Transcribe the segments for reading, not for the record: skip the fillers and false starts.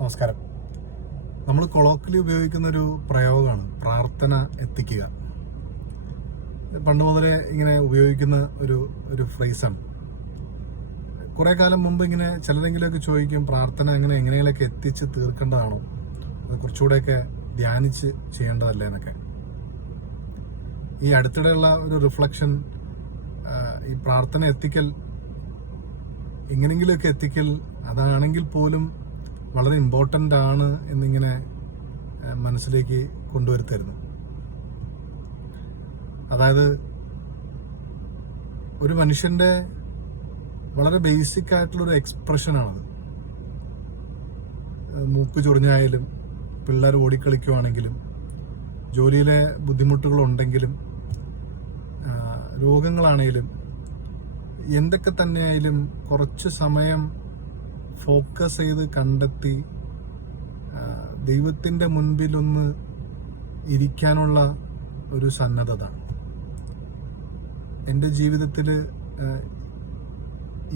നമസ്കാരം. നമ്മൾ കൊളോക്കിലി ഉപയോഗിക്കുന്ന ഒരു പ്രയോഗമാണ് പ്രാർത്ഥന എത്തിക്കുക. പണ്ട് മുതലേ ഇങ്ങനെ ഉപയോഗിക്കുന്ന ഒരു ഫ്രേസാണ്. കുറെ കാലം മുമ്പ് ഇങ്ങനെ ചിലരെങ്കിലുമൊക്കെ ചോദിക്കും, പ്രാർത്ഥന എങ്ങനെയെങ്കിലൊക്കെ എത്തിച്ച് തീർക്കേണ്ടതാണോ, അത് കുറച്ചുകൂടെയൊക്കെ ധ്യാനിച്ച് ചെയ്യേണ്ടതല്ലേ എന്നൊക്കെ. ഈ അടുത്തിടെയുള്ള ഒരു റിഫ്ലക്ഷൻ, ഈ പ്രാർത്ഥന എത്തിക്കൽ എങ്ങനെയെങ്കിലുമൊക്കെ എത്തിക്കൽ അതാണെങ്കിൽ പോലും വളരെ ഇമ്പോർട്ടൻ്റ് ആണ് എന്നിങ്ങനെ മനസ്സിലേക്ക് കൊണ്ടുവരുത്തായിരുന്നു. അതായത് ഒരു മനുഷ്യന്റെ വളരെ ബേസിക് ആയിട്ടുള്ളൊരു എക്സ്പ്രഷനാണത്. മൂക്ക് ചൊറിഞ്ഞായാലും, പിള്ളേർ ഓടിക്കളിക്കുവാണെങ്കിലും, ജോലിയിലെ ബുദ്ധിമുട്ടുകളുണ്ടെങ്കിലും, രോഗങ്ങളാണെങ്കിലും, എന്തൊക്കെ തന്നെയായാലും കുറച്ച് സമയം ഫോക്കസ് ചെയ്ത് കണ്ടെത്തി ദൈവത്തിൻ്റെ മുൻപിലൊന്ന് ഇരിക്കാനുള്ള ഒരു സന്നദ്ധത. എൻ്റെ ജീവിതത്തിൽ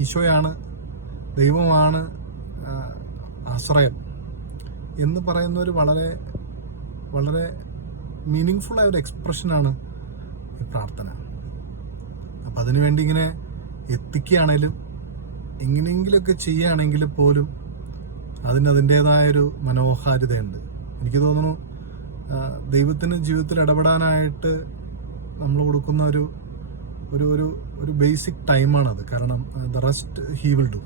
ഈശോയാണ്, ദൈവമാണ് ആശ്രയം എന്ന് പറയുന്ന ഒരു വളരെ വളരെ മീനിങ് ഫുൾ ആയ ഒരു എക്സ്പ്രഷനാണ് ഈ പ്രാർത്ഥന. അപ്പം അതിനുവേണ്ടി ഇങ്ങനെ എത്തിക്കുകയാണേലും എങ്ങനെയെങ്കിലുമൊക്കെ ചെയ്യുകയാണെങ്കിൽ പോലും അതിൻ്റേതായൊരു മനോഹാരിതയുണ്ട്. എനിക്ക് തോന്നുന്നു ദൈവത്തിന് ജീവിതത്തിൽ ഇടപെടാനായിട്ട് നമ്മൾ കൊടുക്കുന്ന ഒരു ബേസിക് ടൈമാണത്. കാരണം the rest he will do.